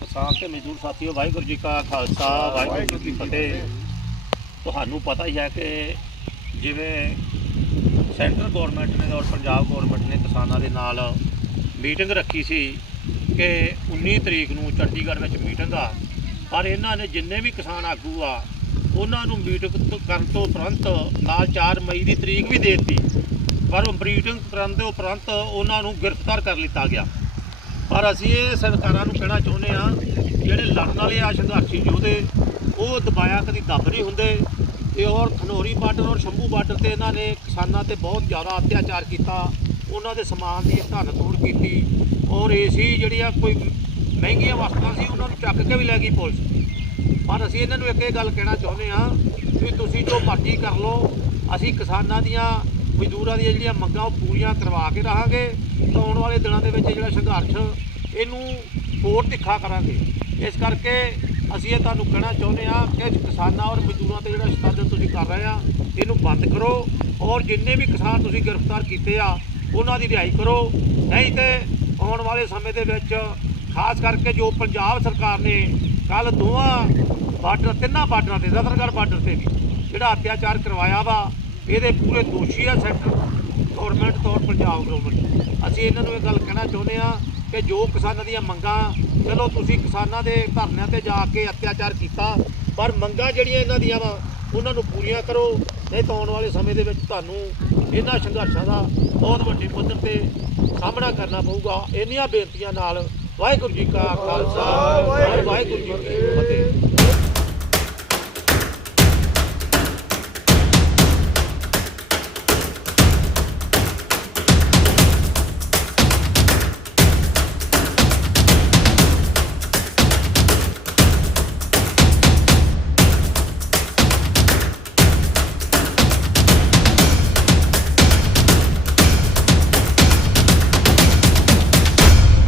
ਕਿਸਾਨ ਤੇ ਮਜ਼ਦੂਰ ਸਾਥੀਓ, ਵਾਹਿਗੁਰੂ ਜੀ ਕਾ ਖਾਲਸਾ, ਵਾਹਿਗੁਰੂ ਜੀ ਕੀ ਫਤਿਹ। ਤੁਹਾਨੂੰ ਪਤਾ ਹੀ ਹੈ ਕਿ ਜਿਵੇਂ ਸੈਂਟਰ ਗਵਰਨਮੈਂਟ ਨੇ ਔਰ ਪੰਜਾਬ ਗਵਰਨਮੈਂਟ ਨੇ ਕਿਸਾਨਾਂ ਦੇ ਨਾਲ ਮੀਟਿੰਗ ਰੱਖੀ ਸੀ ਕਿ 19 ਤਰੀਕ ਨੂੰ ਚੰਡੀਗੜ੍ਹ ਵਿੱਚ ਮੀਟਿੰਗ ਆ। ਪਰ ਇਹਨਾਂ ਨੇ ਜਿੰਨੇ ਵੀ ਕਿਸਾਨ ਆਗੂ ਆ, ਉਹਨਾਂ ਨੂੰ ਮੀਟਿੰਗ ਤੋਂ- ਕਰਨ ਤੋਂ ਉਪਰੰਤ ਨਾਲ 4 ਮਈ ਦੀ ਤਰੀਕ ਵੀ ਦੇ ਦਿੱਤੀ। ਪਰ ਮੀਟਿੰਗ ਕਰਨ ਦੇ ਉਪਰੰਤ ਉਹਨਾਂ ਨੂੰ ਗ੍ਰਿਫਤਾਰ ਕਰ ਲਿੱਤਾ ਗਿਆ। ਪਰ ਅਸੀਂ ਇਹ ਸਰਕਾਰਾਂ ਨੂੰ ਕਹਿਣਾ ਚਾਹੁੰਦੇ ਆ ਜਿਹੜੇ ਲੜਨ ਵਾਲੇ ਆ ਸੰਘਰਸ਼ੀ ਯੋਧੇ ਉਹ ਦਬਾਇਆ ਕਦੀ ਦੱਬ ਨਹੀਂ ਹੁੰਦੇ। ਤੇ ਔਰ ਖਨੋਰੀ ਬਾਰਡਰ ਔਰ ਸ਼ੰਭੂ ਬਾਰਡਰ ਤੇ ਇਹਨਾਂ ਨੇ ਕਿਸਾਨਾਂ ਤੇ ਬਹੁਤ ਜ਼ਿਆਦਾ ਅਤਿਆਚਾਰ ਕੀਤਾ, ਉਹਨਾਂ ਦੇ ਸਮਾਨ ਦੀ ਧੰਨ ਤੋੜ ਕੀਤੀ, ਔਰ ਏਸੀ ਜਿਹੜੀਆਂ ਕੋਈ ਮਹਿੰਗੀਆਂ ਵਸਤਾਂ ਸੀ, ਉਹਨਾਂ ਨੂੰ ਚੱਕ ਕੇ ਵੀ ਲੈ ਗਈ ਪੁਲਿਸ। ਪਰ ਅਸੀਂ ਇਹਨਾਂ ਨੂੰ ਇੱਕ ਇਹ ਗੱਲ ਕਹਿਣਾ ਚਾਹੁੰਦੇ ਆ ਵੀ ਤੁਸੀਂ ਜੋ ਮਰਜ਼ੀ ਕਰ ਲਓ, ਅਸੀਂ ਕਿਸਾਨਾਂ ਦੀਆਂ ਮਜ਼ਦੂਰਾਂ ਦੀਆਂ ਜਿਹੜੀਆਂ ਮੰਗਾਂ ਉਹ ਪੂਰੀਆਂ ਕਰਵਾ ਕੇ ਰਹਾਂਗੇ ਤਾਂ ਆਉਣ ਵਾਲੇ ਦਿਨਾਂ ਦੇ ਵਿੱਚ ਜਿਹੜਾ ਸੰਘਰਸ਼, ਇਹਨੂੰ ਹੋਰ ਤਿੱਖਾ ਕਰਾਂਗੇ। ਇਸ ਕਰਕੇ ਅਸੀਂ ਇਹ ਤੁਹਾਨੂੰ ਕਹਿਣਾ ਚਾਹੁੰਦੇ ਆ ਕਿ ਕਿਸਾਨਾਂ ਔਰ ਮਜ਼ਦੂਰਾਂ ਤੇ ਜਿਹੜਾ ਸਤੰਦ ਤੁਸੀਂ ਕਰ ਰਹੇ ਆ ਇਹਨੂੰ ਬੰਦ ਕਰੋ ਔਰ ਜਿੰਨੇ ਵੀ ਕਿਸਾਨ ਤੁਸੀਂ ਗ੍ਰਿਫਤਾਰ ਕੀਤੇ ਆ, ਉਹਨਾਂ ਦੀ ਰਿਹਾਈ ਕਰੋ। ਨਹੀਂ ਤੇ ਆਉਣ ਵਾਲੇ ਸਮੇਂ ਦੇ ਵਿੱਚ ਖਾਸ ਕਰਕੇ ਜੋ ਪੰਜਾਬ ਸਰਕਾਰ ਨੇ ਕੱਲ ਦੋਵਾਂ ਬਾਰਡਰ, ਤਿੰਨਾਂ ਬਾਰਡਰਾਂ ਤੇ, ਰਤਨਗੜ੍ਹ ਬਾਰਡਰ ਤੇ ਵੀ ਜਿਹੜਾ ਅਤਿਆਚਾਰ ਕਰਵਾਇਆ ਵਾ ਇਹਦੇ ਪੂਰੇ ਦੋਸ਼ੀ ਆ ਸੈਂਟਰ ਗਵਰਨਮੈਂਟ ਤੋਂ ਔਰ ਪੰਜਾਬ ਗਵਰਨਮੈਂਟ ਅਸੀਂ ਇਹਨਾਂ ਨੂੰ ਇਹ ਗੱਲ ਕਹਿਣਾ ਚਾਹੁੰਦੇ ਆ ਕਿ ਜੋ ਕਿਸਾਨਾਂ ਦੀਆਂ ਮੰਗਾਂ, ਚਲੋ ਤੁਸੀਂ ਕਿਸਾਨਾਂ ਦੇ ਧਰਨਿਆਂ ਤੇ ਜਾ ਕੇ ਅਤਿਆਚਾਰ ਕੀਤਾ, ਪਰ ਮੰਗਾਂ ਜਿਹੜੀਆਂ ਇਹਨਾਂ ਦੀਆਂ ਵਾ, ਉਹਨਾਂ ਨੂੰ ਪੂਰੀਆਂ ਕਰੋ, ਨਹੀਂ ਤਾਂ ਆਉਣ ਵਾਲੇ ਸਮੇਂ ਦੇ ਵਿੱਚ ਤੁਹਾਨੂੰ ਇਹਨਾਂ ਸੰਘਰਸ਼ਾਂ ਦਾ ਬਹੁਤ ਵੱਡੇ ਪੱਧਰ ਤੇ ਸਾਹਮਣਾ ਕਰਨਾ ਪਊਗਾ। ਇੰਨੀਆਂ ਬੇਨਤੀਆਂ ਨਾਲ ਵਾਹਿਗੁਰੂ ਜੀ ਕਾ ਖਾਲਸਾ, ਵਾਹਿਗੁਰੂ ਜੀ ਕੀ ਫਤਿਹ।